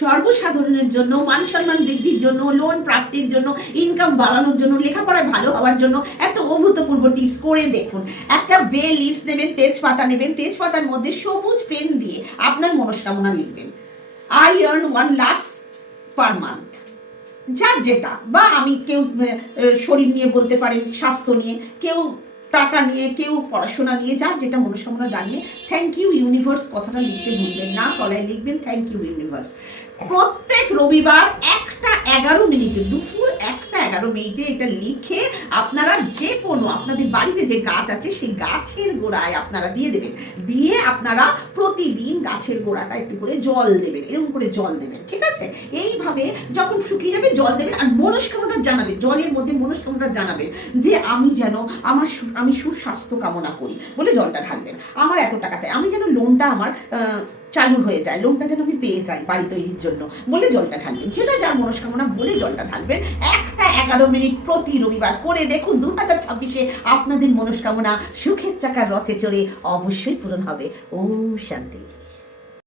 সর্বসাধারণের জন্য, মান সম্মান বৃদ্ধির জন্য, লোন প্রাপ্তির জন্য, ইনকাম বাড়ানোর জন্য, লেখাপড়ায় ভালো হওয়ার জন্য একটা অভূতপূর্ব টিপস করে দেখুন। একটা বে লিভস নেবেন, তেজপাতা নেবেন, তেজপাতার মধ্যে সবুজ পেন দিয়ে আপনার মনস্কামনা লিখবেন। I earn 1 lakh per month, যার যেটা, বা আমি কেউ শরীর নিয়ে বলতে পারেন, স্বাস্থ্য নিয়ে, কেউ টাকা নিয়ে, কেউ পড়াশোনা নিয়ে, যার যেটা মনস্কামনা জানিয়ে থ্যাংক ইউ ইউনিভার্স কথাটা লিখতে ভুলবেন না, তলায় লিখবেন থ্যাংক ইউ ইউনিভার্স। প্রত্যেক রবিবার 1:11 দুপুর 1:11 এটা লিখে আপনারা যে কোনো আপনাদের বাড়িতে যে গাছ আছে সেই গাছের গোড়ায় আপনারা দিয়ে দেবেন। দিয়ে আপনারা প্রতিদিন গাছের গোড়াটা একটু করে জল দেবেন, এরকম করে জল দেবেন, ঠিক আছে? এইভাবে যখন শুকিয়ে যাবে জল দেবেন, আর মনস্কামনা জানাবেন, জলের মধ্যে মনস্কামনা জানাবেন যে আমি সুস্বাস্থ্য কামনা করি বলে জলটা ঢালবেন। আমার এত টাকা চাই, আমি যেন লোনটা আমার চালু হয়ে যায়, লোনটা যেন আমি পেয়ে যাই বাড়ি তৈরির জন্য বলে জলটা ঢালবেন। যেটা যার মনস্কামনা বলে জলটা ঢালবেন। 1:11 প্রতি রবিবার করে দেখুন, 2026-এ আপনাদের মনস্কামনা সুখের চাকার রথে চড়ে অবশ্যই পূরণ হবে। ওম শান্তি।